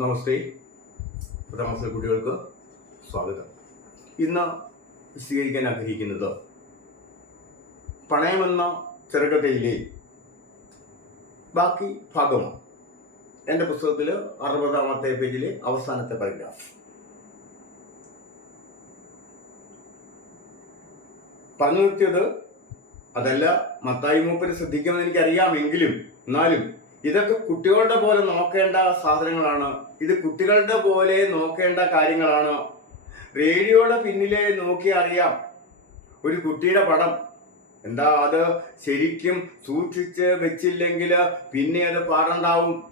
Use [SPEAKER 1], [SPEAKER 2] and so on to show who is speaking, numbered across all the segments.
[SPEAKER 1] നമസ്തേ. പത്താം കുട്ടികൾക്ക് സ്വാഗതം. ഇന്ന് വിശദീകരിക്കാൻ ആഗ്രഹിക്കുന്നത് പണയമെന്ന ചെറുകഥയിലെ ബാക്കി ഭാഗമാണ് എന്റെ പുസ്തകത്തിൽ അറുപതാമത്തെ പേജിലെ അവസാനത്തെ പാരഗ്രാഫ് പറഞ്ഞു നിർത്തിയത് അതല്ല മത്തായി മൂപ്പര് ശ്രദ്ധിക്കുമെന്ന് എനിക്കറിയാമെങ്കിലും എന്നാലും ഇതൊക്കെ കുട്ടികളുടെ പോലെ നോക്കേണ്ട സാധനങ്ങളാണ്. ഇത് കുട്ടികളുടെ പോലെ നോക്കേണ്ട കാര്യങ്ങളാണ്. റേഡിയോയുടെ പിന്നിലെ നോക്കി അറിയാം. ഒരു കുട്ടിയുടെ പടം. എന്താ അത് ശരിക്കും സൂക്ഷിച്ച് വെച്ചില്ലെങ്കിൽ പിന്നെ അത് പാടണ്ടാവും.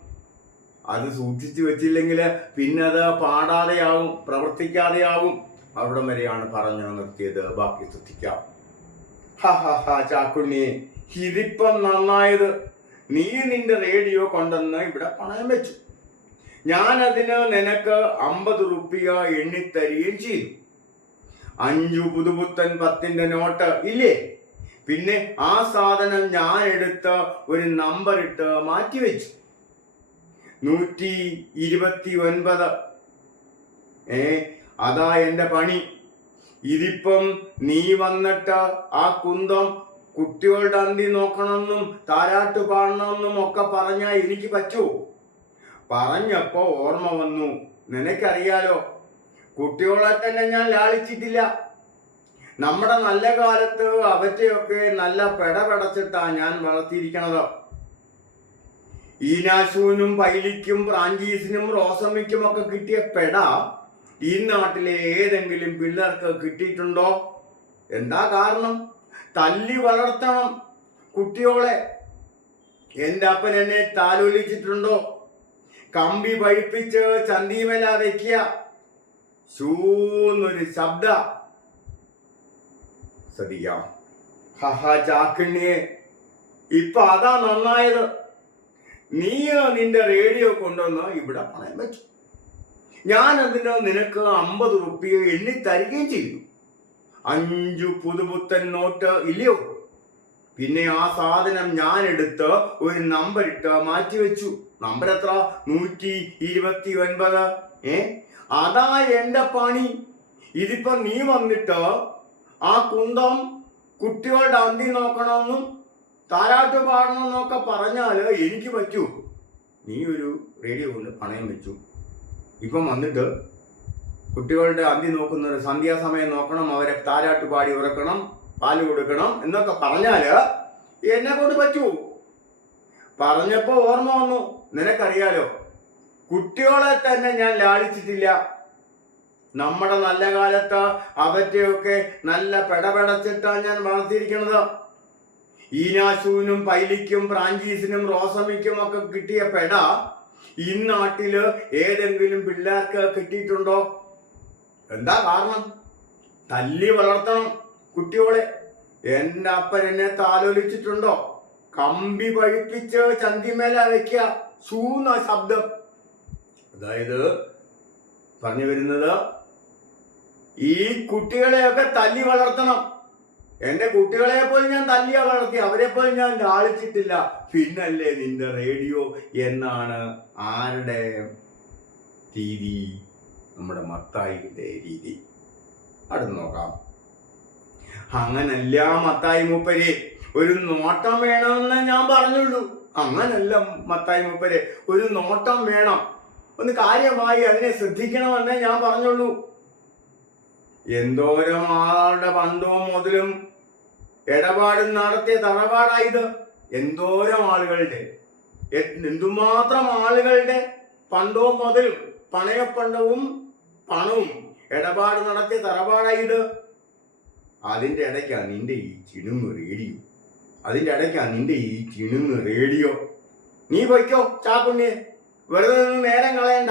[SPEAKER 1] അത് സൂക്ഷിച്ച് വെച്ചില്ലെങ്കിൽ പിന്നെ അത് പാടാതെയാവും പ്രവർത്തിക്കാതെയാവും. അവിടം വരെയാണ് പറഞ്ഞു നിർത്തിയത്. ബാക്കി ശ്രദ്ധിക്കാം. ഹാ ഹാ ഹാ ചാക്കുണ്ണി. ഇതിപ്പം നന്നായത്. നീ നിന്റെ റേഡിയോ കൊണ്ടെന്ന് ഇവിടെ പണയം വെച്ചു. ഞാൻ അതിന് നിനക്ക് അമ്പത് റുപ്യ എണ്ണിത്തരികയും ചെയ്തു. അഞ്ചു പുതുപുത്തൻ പത്തിന്റെ നോട്ട് ഇല്ലേ? പിന്നെ ആ സാധനം ഞാൻ എടുത്ത് ഒരു നമ്പർ ഇട്ട് മാറ്റിവെച്ചു നൂറ്റി ഇരുപത്തി ഒൻപത്. ഏ അതാ എന്റെ പണി. ഇതിപ്പം നീ വന്നിട്ട് ആ കുന്തം കുട്ടികളുടെ അന്തി നോക്കണമെന്നും താരാട്ട് പാടണമെന്നും ഒക്കെ പറഞ്ഞാൽ എനിക്ക് പറ്റൂ. പറഞ്ഞപ്പോ ഓർമ്മ വന്നു. നിനക്കറിയാലോ കുട്ടികളെ തന്നെ ഞാൻ ലാളിച്ചിട്ടില്ല. നമ്മുടെ നല്ല കാലത്ത് അവറ്റയൊക്കെ നല്ല പെടപെടച്ചിട്ടാ ഞാൻ വളർത്തിയിരിക്കണത്. ഈനാശുവിനും പൈലിക്കും ഫ്രാഞ്ചീസിനും റോസമ്മയ്ക്കും ഒക്കെ കിട്ടിയ പെട ഈ നാട്ടിലെ ഏതെങ്കിലും പിള്ളേർക്ക് കിട്ടിയിട്ടുണ്ടോ? എന്താ കാരണം? തല്ലി വളർത്തണം കുട്ടിയോളെ. എന്റെ അപ്പൻ എന്നെ താലോലിച്ചിട്ടുണ്ടോ? കമ്പി പഴിപ്പിച്ച് ചന്തിമേല വെക്കുക. ശൂന്നൊരു ശബ്ദ. ശ്രദ്ധിക്കാം. ഹഹാ ചാക്കിണ്ണിയെ. ഇപ്പൊ അതാ നന്നായത്. നീ നിന്റെ റേഡിയോ കൊണ്ടുവന്ന്? ഇവിടെ പണയം വെച്ചു ഞാൻ അതിന് നിനക്ക് അമ്പത് റുപ്യ എണ്ണി തരികയും ചെയ്തു അഞ്ചു പുതുപുത്തൻ നോട്ട് ഇല്ലയോ? പിന്നെ ആ സാധനം ഞാൻ എടുത്ത് ഒരു നമ്പർ ഇട്ട് മാറ്റി വെച്ചു നമ്പർ എത്ര? നൂറ്റി ഇരുപത്തി ഒൻപത് ഏ? അതാ എന്റെ പണി. ഇതിപ്പോ നീ വന്നിട്ട് ആ കുന്തം കുട്ടികളുടെ അന്തി നോക്കണമെന്നും താരാട്ട് പാടണമെന്നൊക്കെ പറഞ്ഞാൽ എനിക്ക് പറ്റൂ. നീ ഒരു റേഡിയോ കൊണ്ട് പണയം വെച്ചു. ഇപ്പം വന്നിട്ട് കുട്ടികളുടെ അന്തി ഒരു സന്ധ്യാസമയം നോക്കണം അവരെ താരാട്ട് പാടി ഉറക്കണം പാൽ കൊടുക്കണം എന്നൊക്കെ പറഞ്ഞാൽ എന്നെ കൊണ്ട് പറ്റൂ. പറഞ്ഞപ്പോ ഓർമ്മ വന്നു. നിനക്കറിയാലോ കുട്ടികളെ തന്നെ ഞാൻ ലാളിച്ചിട്ടില്ല. നമ്മുടെ നല്ല കാലത്ത് അവറ്റെയൊക്കെ നല്ല പെടപെടച്ചിട്ടാണ് ഞാൻ വളർത്തിയിരിക്കുന്നത് ഈനാശുവിനും പൈലിക്കും ഫ്രാഞ്ചീസിനും റോസമിക്കും ഒക്കെ കിട്ടിയ പെട ഈ നാട്ടിൽ ഏതെങ്കിലും പിള്ളേർക്ക് കിട്ടിയിട്ടുണ്ടോ? എന്താ കാരണം? തല്ലി വളർത്തണം കുട്ടികളെ എന്റെ അപ്പൻ എന്നെ താലോലിച്ചിട്ടുണ്ടോ? കമ്പി പഴുപ്പിച്ച് ചന്തിമേല വയ്ക്കുക സൂന്ന ശബ്ദം. അതായത് പറഞ്ഞു വരുന്നത് ഈ കുട്ടികളെയൊക്കെ തല്ലി വളർത്തണം. എന്റെ കുട്ടികളെ പോലും ഞാൻ തല്ലിയാ വളർത്തി അവരെ പോലും ഞാൻ ലാളിച്ചിട്ടില്ല. പിന്നല്ലേ നിന്റെ റേഡിയോ? എന്നാണ് ആരുടെ? രീതി നമ്മുടെ മത്തായിയുടെ രീതി. അടുത്ത് നോക്കാം. അങ്ങനല്ല മത്തായി മൂപ്പരെ ഒരു നോട്ടം വേണമെന്ന് ഞാൻ പറഞ്ഞുള്ളൂ. അങ്ങനല്ല മത്തായി മൂപ്പരെ ഒരു നോട്ടം വേണം. ഒന്ന് കാര്യമായി അതിനെ ശ്രദ്ധിക്കണമെന്നേ ഞാൻ പറഞ്ഞുള്ളൂ. എന്തോരം ആളുടെ പന്തവും മുതലും ഇടപാടും നടത്തിയ തറവാടായത്. എന്തോരം ആളുകളുടെ എന്തുമാത്രം ആളുകളുടെ പണ്ടവും മുതലും പണയപ്പണ്ടവും പണവും ഇടപാട് നടത്തിയ തറവാടായത് അതിന്റെ ഇടയ്ക്കാണ് നിന്റെ ഈ ചിണുങ്ങ് റേഡിയോ. അതിന്റെ ഇടയ്ക്കാണ് നിന്റെ ഈ ചിണുങ്ങ് റേഡിയോ. നീ പൊയ്ക്കോ ചാപ്പുണ്ണി വെറുതെ നിന്ന് നേരം കളയണ്ട.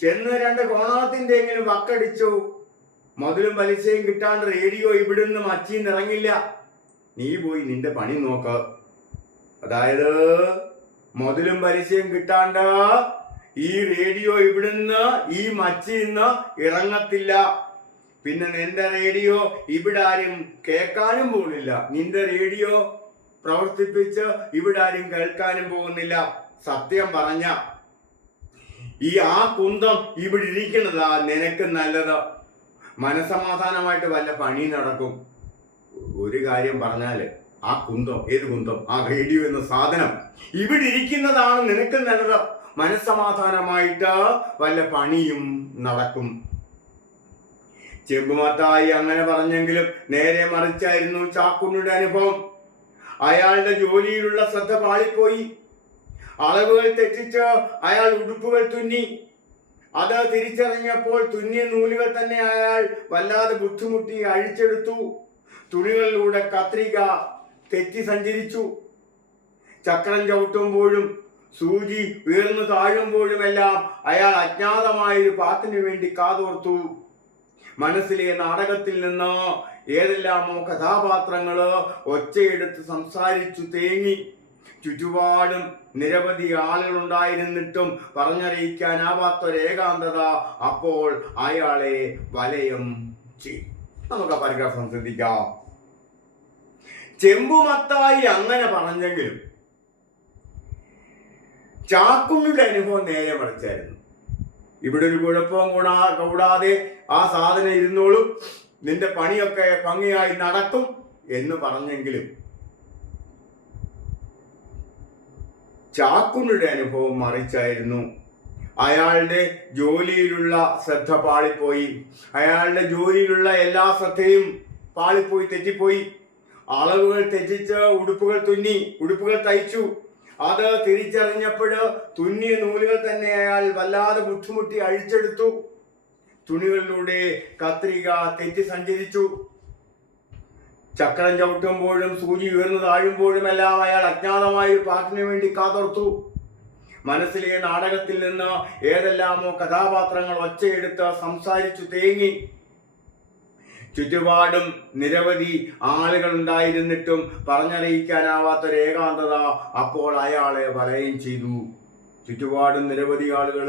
[SPEAKER 1] ചെന്ന് രണ്ട് കോണത്തിന്റെ എങ്കിലും വക്കടിച്ചു. മുതലും പലിശയും കിട്ടാണ്ട് റേഡിയോ ഇവിടുന്ന് മച്ചിന്ന് ഇറങ്ങില്ല. നീ പോയി നിന്റെ പണി നോക്ക. അതായത് മുതലും പലിശയും കിട്ടാണ്ട് ഈ റേഡിയോ ഇവിടുന്ന് ഈ മച്ചിൽ നിന്ന് ഇറങ്ങത്തില്ല. പിന്നെ നിന്റെ റേഡിയോ ഇവിടെ ആരും കേൾക്കാനും പോകുന്നില്ല. നിന്റെ റേഡിയോ പ്രവർത്തിപ്പിച്ച് ഇവിടെ ആരും കേൾക്കാനും പോകുന്നില്ല. സത്യം പറഞ്ഞ ഈ ആ കുന്തം ഇവിടെ ഇരിക്കുന്നതാ നിനക്ക് നല്ലത്. മനസമാധാനമായിട്ട് വല്ല പണി നടക്കും. ഒരു കാര്യം പറഞ്ഞാൽ ആ കുന്തം ഏത് കുന്തം? ആ റേഡിയോ എന്ന സാധനം ഇവിടെ ഇരിക്കുന്നതാണ് നിനക്ക് നല്ലത്. മനസ്സമാധാനമായിട്ട് വല്ല പണിയും നടക്കും. ചെമ്പുമത്തായി അങ്ങനെ പറഞ്ഞെങ്കിലും നേരെ മറിച്ചായിരുന്നു ചാക്കുണ്ണിയുടെ അനുഭവം. അയാളുടെ ജോലിയിലുള്ള ശ്രദ്ധ പാളിപ്പോയി. അളവുകൾ തെറ്റിച്ച് അയാൾ ഉടുപ്പുകൾ തുന്നി. അത് തിരിച്ചറിഞ്ഞപ്പോൾ തുന്നിയ നൂലുകൾ തന്നെ അയാൾ വല്ലാതെ ബുദ്ധിമുട്ടി അഴിച്ചെടുത്തു. തുണികളിലൂടെ കത്രിക തെറ്റി സഞ്ചരിച്ചു. ചക്രം ചവിട്ടുമ്പോഴും സൂചി ഉയർന്നു താഴുമ്പോഴുമെല്ലാം അയാൾ അജ്ഞാതമായൊരു പാത്തിനു വേണ്ടി കാതോർത്തു. മനസ്സിലെ നാടകത്തിൽ നിന്ന് ഏതെല്ലാമോ കഥാപാത്രങ്ങൾ ഒച്ചയെടുത്ത് സംസാരിച്ചു തേങ്ങി. ചുറ്റുപാടും നിരവധി ആളുകൾ ഉണ്ടായിരുന്നിട്ടും പറഞ്ഞറിയിക്കാനാവാത്തൊരു ഏകാന്തത അപ്പോൾ അയാളെ വലയം ചെയ്തു. നമുക്ക് ആ പരിഗ്രഹം ശ്രദ്ധിക്കാം. ചെമ്പുമത്തായി അങ്ങനെ പറഞ്ഞെങ്കിലും ചാക്കുണ്ണിയുടെ അനുഭവം നേരെ മറിച്ചായിരുന്നു. ഇവിടെ ഒരു കുഴപ്പവും കൂടാ കൂടാതെ ആ സാധനം ഇരുന്നോളും നിന്റെ പണിയൊക്കെ ഭംഗിയായി നടക്കും എന്ന് പറഞ്ഞെങ്കിലും ചാക്കുണ്ണിയുടെ അനുഭവം മറിച്ചായിരുന്നു. അയാളുടെ ജോലിയിലുള്ള ശ്രദ്ധ പാളിപ്പോയി. അയാളുടെ ജോലിയിലുള്ള എല്ലാ ശ്രദ്ധയും പാളിപ്പോയി തെറ്റിപ്പോയി. അളവുകൾ തെറ്റിച്ച് ഉടുപ്പുകൾ തുന്നി ഉടുപ്പുകൾ തയ്ച്ചു. അത് തിരിച്ചറിഞ്ഞപ്പോൾ തുന്നിയ നൂലുകൾ തന്നെ അയാൾ വല്ലാതെ ബുദ്ധിമുട്ടി അഴിച്ചെടുത്തു. തുണികളിലൂടെ കത്രിക തെറ്റി സഞ്ചരിച്ചു. ചക്രം ചവിട്ടുമ്പോഴും സൂചി ഉയർന്നു താഴുമ്പോഴും എല്ലാം അയാൾ അജ്ഞാതമായ ഒരു പാട്ടിനു വേണ്ടി കാതോർത്തു. മനസ്സിലെ നാടകത്തിൽ നിന്ന് ഏതെല്ലാമോ കഥാപാത്രങ്ങൾ ഒച്ചയെടുത്ത് സംസാരിച്ചു തേങ്ങി. ചുറ്റുപാടും നിരവധി ആളുകൾ ഉണ്ടായിരുന്നിട്ടും പറഞ്ഞറിയിക്കാനാവാത്തൊരു ഏകാന്തത അപ്പോൾ അയാളെ വലയം ചെയ്തു. ചുറ്റുപാടും നിരവധി ആളുകൾ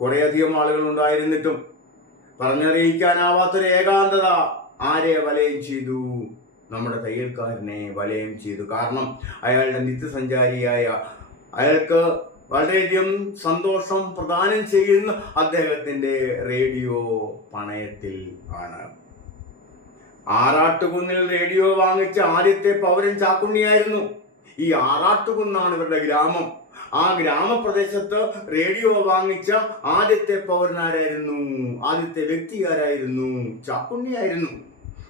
[SPEAKER 1] കുറേയധികം ആളുകൾ ഉണ്ടായിരുന്നിട്ടും പറഞ്ഞറിയിക്കാനാവാത്തൊരു ഏകാന്തത ആരെ വലയം ചെയ്തു? നമ്മുടെ തയ്യൽക്കാരനെ വലയം ചെയ്തു. കാരണം അയാളുടെ നിത്യസഞ്ചാരിയായ അയാൾക്ക് വളരെയധികം സന്തോഷം പ്രദാനം ചെയ്യുന്ന അദ്ദേഹത്തിന്റെ റേഡിയോ പണയത്തിൽ ആണ്. ആറാട്ടുകുന്നിൽ റേഡിയോ വാങ്ങിച്ച ആദ്യത്തെ പൗരൻ ചാക്കുണ്ണിയായിരുന്നു. ഈ ആറാട്ടുകുന്നാണ് ഇവരുടെ ഗ്രാമം. ആ ഗ്രാമപ്രദേശത്ത് റേഡിയോ വാങ്ങിച്ച ആദ്യത്തെ പൗരനാരായിരുന്നു ആദ്യത്തെ വ്യക്തി ആരായിരുന്നു ചാക്കുണ്ണിയായിരുന്നു.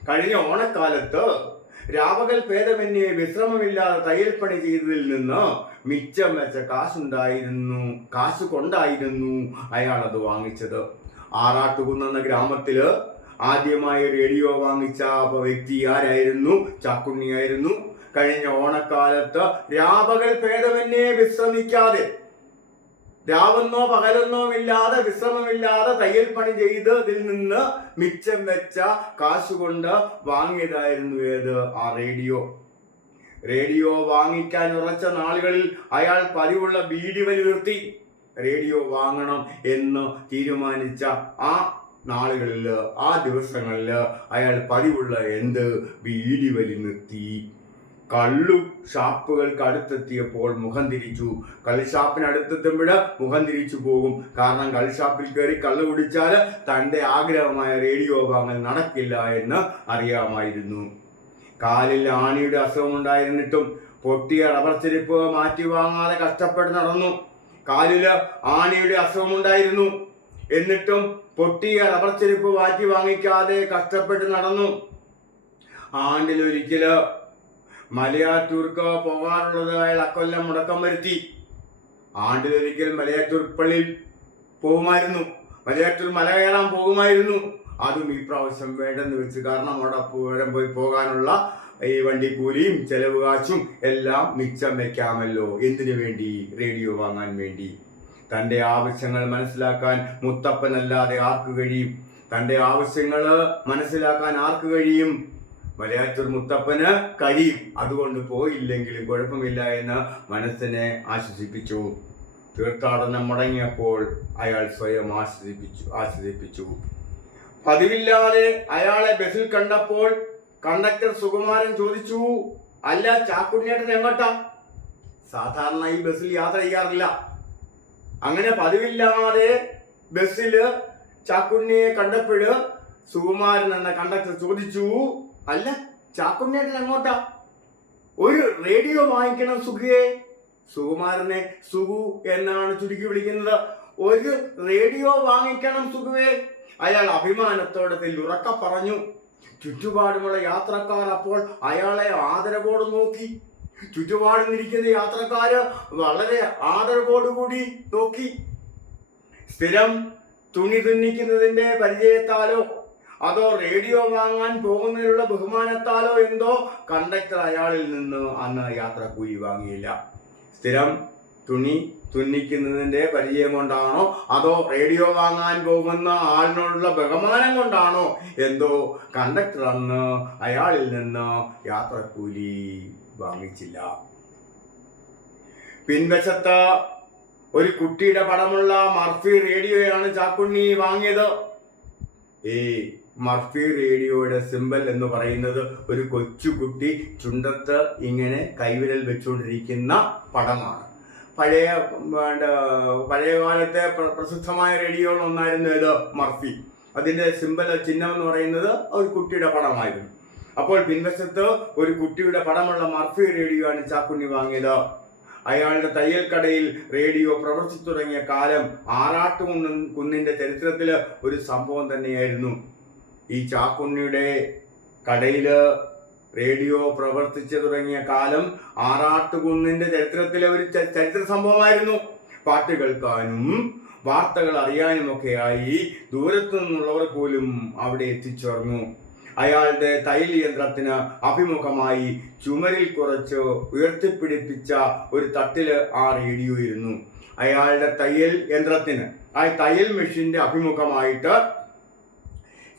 [SPEAKER 1] കഴിഞ്ഞ ഓണക്കാലത്ത് രാവകൽ ഭേദമന്യേ വിശ്രമമില്ലാതെ തയ്യൽ പണി ചെയ്തതിൽ നിന്ന് മിച്ചം വെച്ച കാശുണ്ടായിരുന്നു കാശ് കൊണ്ടായിരുന്നു അയാൾ അത് വാങ്ങിച്ചത് ആറാട്ടുകുന്നെന്ന ഗ്രാമത്തിൽ ആദ്യമായി റേഡിയോ വാങ്ങിച്ച വ്യക്തി ആരായിരുന്നു? ചാക്കുണ്ണിയായിരുന്നു. കഴിഞ്ഞ ഓണക്കാലത്ത് രാപകൽ ഭേദമെന്നെ വിശ്രമിക്കാതെ രാവെന്നോ പകലെന്നോ ഇല്ലാതെ വിശ്രമമില്ലാതെ തയ്യൽ പണി ചെയ്ത് ഇതിൽ നിന്ന് മിച്ചം വെച്ച കാശുകൊണ്ട് വാങ്ങിയതായിരുന്നു ഏത്? ആ റേഡിയോ. റേഡിയോ വാങ്ങിക്കാൻ ഉറച്ച നാളുകളിൽ അയാൾ പതിവുള്ള ബീഡി വലി നിർത്തി. റേഡിയോ വാങ്ങണം എന്ന് തീരുമാനിച്ച ആ നാളുകളിൽ ആ ദിവസങ്ങളിൽ അയാൾ പതിവുള്ള എന്ത് ബീഡി വലി നിർത്തി. കള്ളു ഷാപ്പുകൾക്ക് അടുത്തെത്തിയപ്പോൾ മുഖം തിരിച്ചു. കള്ളുഷാപ്പിന് അടുത്തെത്തുമ്പോൾ മുഖം തിരിച്ചു പോകും. കാരണം കള്ളുഷാപ്പിൽ കയറി കള്ളു കുടിച്ചാൽ തന്റെ ആഗ്രഹമായ റേഡിയോ വാങ്ങൽ നടക്കില്ല എന്ന് അറിയാമായിരുന്നു. കാലിൽ ആണിയുടെ അസുഖം ഉണ്ടായിരുന്നിട്ടും പൊട്ടിയ റബ്ബർ ചെരുപ്പ് മാറ്റി വാങ്ങാതെ കഷ്ടപ്പെട്ട് നടന്നു. കാലിൽ ആണിയുടെ അസുഖം ഉണ്ടായിരുന്നു. എന്നിട്ടും പൊട്ടിയ റബ്ബർ ചെരുപ്പ് മാറ്റി വാങ്ങിക്കാതെ കഷ്ടപ്പെട്ട് നടന്നു. ആണ്ടിലൊരിക്കൽ മലയാറ്റൂർക്ക് പോകാറുള്ളത് അയാൾ അക്കൊല്ലം മുടക്കം വരുത്തി. ആണ്ടിലൊരിക്കൽ മലയാറ്റൂർ പള്ളിയിൽ പോകുമായിരുന്നു. മലയാറ്റൂർ മല കയറാൻ പോകുമായിരുന്നു. അതും ഈ പ്രാവശ്യം വേണ്ടെന്ന് വെച്ച് കാരണം അവിടെ പൂരം പോയി പോകാനുള്ള ഈ വണ്ടി കൂലിയും ചെലവ് കാശും എല്ലാം മിച്ചം വെക്കാമല്ലോ. എന്തിനു വേണ്ടി? റേഡിയോ വാങ്ങാൻ വേണ്ടി. തന്റെ ആവശ്യങ്ങൾ മനസ്സിലാക്കാൻ മുത്തപ്പനല്ലാതെ ആർക്ക് കഴിയും? തന്റെ ആവശ്യങ്ങൾ മനസ്സിലാക്കാൻ ആർക്ക് കഴിയും? മലയാറ്റൂർ മുത്തപ്പന് കഴിയും. അതുകൊണ്ട് പോയില്ലെങ്കിലും കുഴപ്പമില്ല എന്ന് മനസ്സിനെ ആശ്വസിപ്പിച്ചു. തീർത്ഥാടനം മുടങ്ങിയപ്പോൾ അയാൾ സ്വയം ആശ്വസിപ്പിച്ചു ആശ്വസിപ്പിച്ചു. പതിവില്ലാതെ അയാളെ ബസിൽ കണ്ടപ്പോൾ കണ്ടക്ടർ സുകുമാരൻ ചോദിച്ചു അല്ല ചാക്കുണ്ണിയേട്ടൻ എങ്ങോട്ടാ? സാധാരണ ഈ ബസ്സിൽ യാത്ര ചെയ്യാറില്ല. അങ്ങനെ പതിവില്ലാതെ ബസ്സിൽ ചാക്കുണ്ണിയെ കണ്ടപ്പോഴ് സുകുമാരൻ എന്ന കണ്ടക്ടർ ചോദിച്ചു അല്ല ചാക്കുണ്ണിയേട്ടൻ എങ്ങോട്ടാ? ഒരു റേഡിയോ വാങ്ങിക്കണം സുഖിയെ. സുകുമാരനെ സുഗു എന്നാണ് ചുരുക്കി വിളിക്കുന്നത്. ഒരു റേഡിയോ വാങ്ങിക്കണം സുഖുവേ. അയാൾ അഭിമാനത്തോടെ ഉറക്ക പറഞ്ഞു ചുറ്റുപാടുമുള്ള യാത്രക്കാർ അപ്പോൾ അയാളെ ആദരവോട് നോക്കി. ചുറ്റുപാടും ഇരിക്കുന്ന യാത്രക്കാര് വളരെ ആദരവോടുകൂടി നോക്കി. സ്ഥിരം തുണി തുന്നിക്കുന്നതിന്റെ പരിചയത്താലോ അതോ റേഡിയോ വാങ്ങാൻ പോകുന്നതിനുള്ള ബഹുമാനത്താലോ എന്തോ കണ്ടക്ടർ അയാളിൽ നിന്ന് അന്ന് യാത്ര കൂലി വാങ്ങിയില്ല. സ്ഥിരം തുണി തുന്നിക്കുന്നതിന്റെ പരിചയം കൊണ്ടാണോ? അതോ റേഡിയോ വാങ്ങാൻ പോകുന്ന ആളിനോടുള്ള ബഹുമാനം കൊണ്ടാണോ? എന്തോ കണ്ടക്ടർ അന്ന് അയാളിൽ നിന്ന് യാത്രക്കൂലി വാങ്ങിച്ചില്ല. പിൻവശത്ത് ഒരു കുട്ടിയുടെ പടമുള്ള മർഫി റേഡിയോയാണ് ചാക്കുണ്ണി വാങ്ങിയത്. ഈ മർഫി റേഡിയോയുടെ സിമ്പൽ എന്ന് പറയുന്നത് ഒരു കൊച്ചു കുട്ടി ചുണ്ടത്ത് ഇങ്ങനെ കൈവിരൽ വെച്ചുകൊണ്ടിരിക്കുന്ന പടമാണ്. പഴയ പഴയ കാലത്തെ പ്ര- പ്രസിദ്ധമായ റേഡിയോകൾ ഒന്നായിരുന്നു ഇത് മർഫി. അതിന്റെ സിമ്പൽ ചിഹ്നം എന്ന് പറയുന്നത് ഒരു കുട്ടിയുടെ പടമായിരുന്നു. അപ്പോൾ പിൻവശത്ത് ഒരു കുട്ടിയുടെ പടമുള്ള മർഫി റേഡിയോ ആണ് ചാക്കുണ്ണി വാങ്ങിയത്. അയാളുടെ തയ്യൽ കടയിൽ റേഡിയോ പ്രവർത്തിച്ചു തുടങ്ങിയ കാലം ആറാട്ടുകുന്ന് കുന്നിന്റെ ചരിത്രത്തിൽ ഒരു സംഭവം തന്നെയായിരുന്നു. ഈ ചാക്കുണ്ണിയുടെ കടയിൽ റേഡിയോ പ്രവർത്തിച്ചു തുടങ്ങിയ കാലം ആറാട്ടുകുന്നിന്റെ ചരിത്രത്തിലെ ഒരു ചരിത്ര സംഭവമായിരുന്നു. പാട്ട് കേൾക്കാനും വാർത്തകൾ അറിയാനുമൊക്കെയായി ദൂരത്തു നിന്നുള്ളവർ പോലും അവിടെ എത്തിച്ചേർന്നു. അയാളുടെ തയ്യൽ യന്ത്രത്തിന് അഭിമുഖമായി ചുമരിൽ കുറച്ച് ഉയർത്തിപ്പിടിപ്പിച്ച ഒരു തട്ടിൽ ആ റേഡിയോ ഇരുന്നു. അയാളുടെ തയ്യൽ യന്ത്രത്തിന് ആ തയ്യൽ മെഷീന്റെ അഭിമുഖമായിട്ട്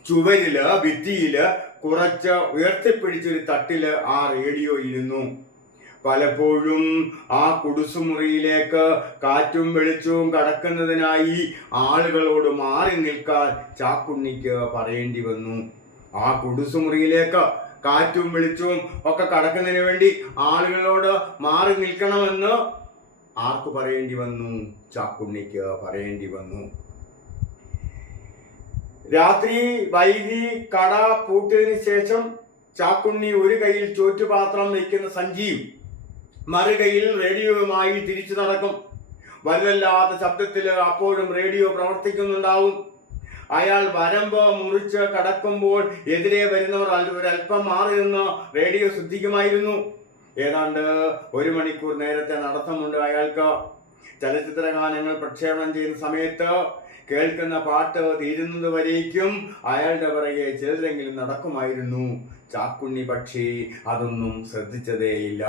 [SPEAKER 1] ചുവരിൽ ഭിത്തിയിൽ കുറച്ച് ഉയർത്തിപ്പിടിച്ചൊരു തട്ടിൽ ആ റേഡിയോ ഇരുന്നു. പലപ്പോഴും ആ കുടുസുമുറിയിലേക്ക് കാറ്റും വെളിച്ചവും കടക്കുന്നതിനായി ആളുകളോട് മാറി നിൽക്കാൻ ചാക്കുണ്ണിക്ക് പറയേണ്ടി വന്നു. ആ കുടുസുമുറിയിലേക്ക് കാറ്റും വെളിച്ചവും ഒക്കെ കടക്കുന്നതിന് വേണ്ടി ആളുകളോട് മാറി നിൽക്കണമെന്ന് ആർക്ക് പറയേണ്ടി വന്നു? ചാക്കുണ്ണിക്ക് പറയേണ്ടി വന്നു. രാത്രി വൈകി കട പൂട്ടിയതിനു ശേഷം ചാക്കുണ്ണി ഒരു കയ്യിൽ ചോറ്റുപാത്രം വയ്ക്കുന്ന സഞ്ജീവ് മറുകയിൽ റേഡിയോയുമായി തിരിച്ചു നടക്കും. വലുതല്ലാത്ത ശബ്ദത്തിൽ അപ്പോഴും റേഡിയോ പ്രവർത്തിക്കുന്നുണ്ടാവും. അയാൾ വരമ്പോ മുറിച്ച് കടക്കുമ്പോൾ എതിരെ വരുന്നവർ ഒരല്പം മാറി നിന്ന് റേഡിയോ ശ്രദ്ധിക്കുമായിരുന്നു. ഏതാണ്ട് ഒരു മണിക്കൂർ നേരത്തെ നടത്തമുണ്ട് അയാൾക്ക്. ചലച്ചിത്ര ഗാനങ്ങൾ പ്രക്ഷേപണം ചെയ്യുന്ന സമയത്ത് കേൾക്കുന്ന പാട്ട് തീരുന്നത് വരേക്കും. അയാളുടെ പിറകെ ചിലരെങ്കിലും നടക്കുമായിരുന്നു. ചാക്കുണ്ണി പക്ഷി അതൊന്നും ശ്രദ്ധിച്ചതേയില്ല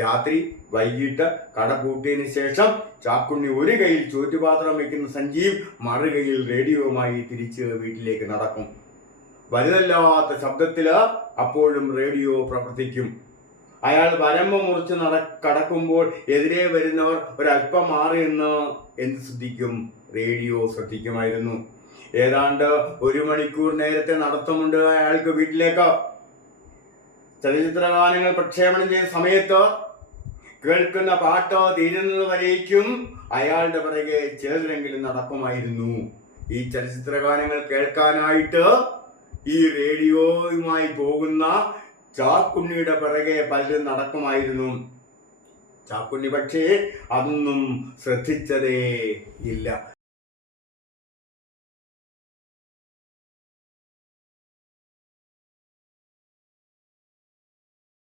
[SPEAKER 1] രാത്രി വൈകിട്ട് കട പൂട്ടിയതിന് ശേഷം ചാക്കുണ്ണി ഒരു കയ്യിൽ ചോറ്റുപാത്രം വയ്ക്കുന്ന സഞ്ജീവ് മറുകയിൽ റേഡിയോവുമായി തിരിച്ച് വീട്ടിലേക്ക് നടക്കും. വലുതല്ലാത്ത ശബ്ദത്തിൽ അപ്പോഴും റേഡിയോ പ്രവർത്തിക്കും. അയാൾ വരമ്പ് മുറിച്ച് നട കടക്കുമ്പോൾ എതിരെ വരുന്നവർ ഒരല്പം മാറി എന്ന് എന്ത് ശ്രദ്ധിക്കും? റേഡിയോ ശ്രദ്ധിക്കുമായിരുന്നു. ഏതാണ്ട് ഒരു മണിക്കൂർ നേരത്തെ നടത്തമുണ്ട് അയാൾക്ക് വീട്ടിലേക്ക്. ചലച്ചിത്ര ഗാനങ്ങൾ പ്രക്ഷേപണം ചെയ്യുന്ന സമയത്ത് കേൾക്കുന്ന പാട്ടോ തീരുന്നത് വരേക്കും അയാളുടെ പിറകെ ചിലരെങ്കിലും നടക്കുമായിരുന്നു. ഈ ചലച്ചിത്ര ഗാനങ്ങൾ കേൾക്കാനായിട്ട് ഈ റേഡിയോയുമായി പോകുന്ന ചാക്കുണ്ണിയുടെ പിറകെ പലരും നടക്കുമായിരുന്നു. ചാക്കുണ്ണി പക്ഷേ അതൊന്നും ശ്രദ്ധിച്ചതേ ഇല്ല.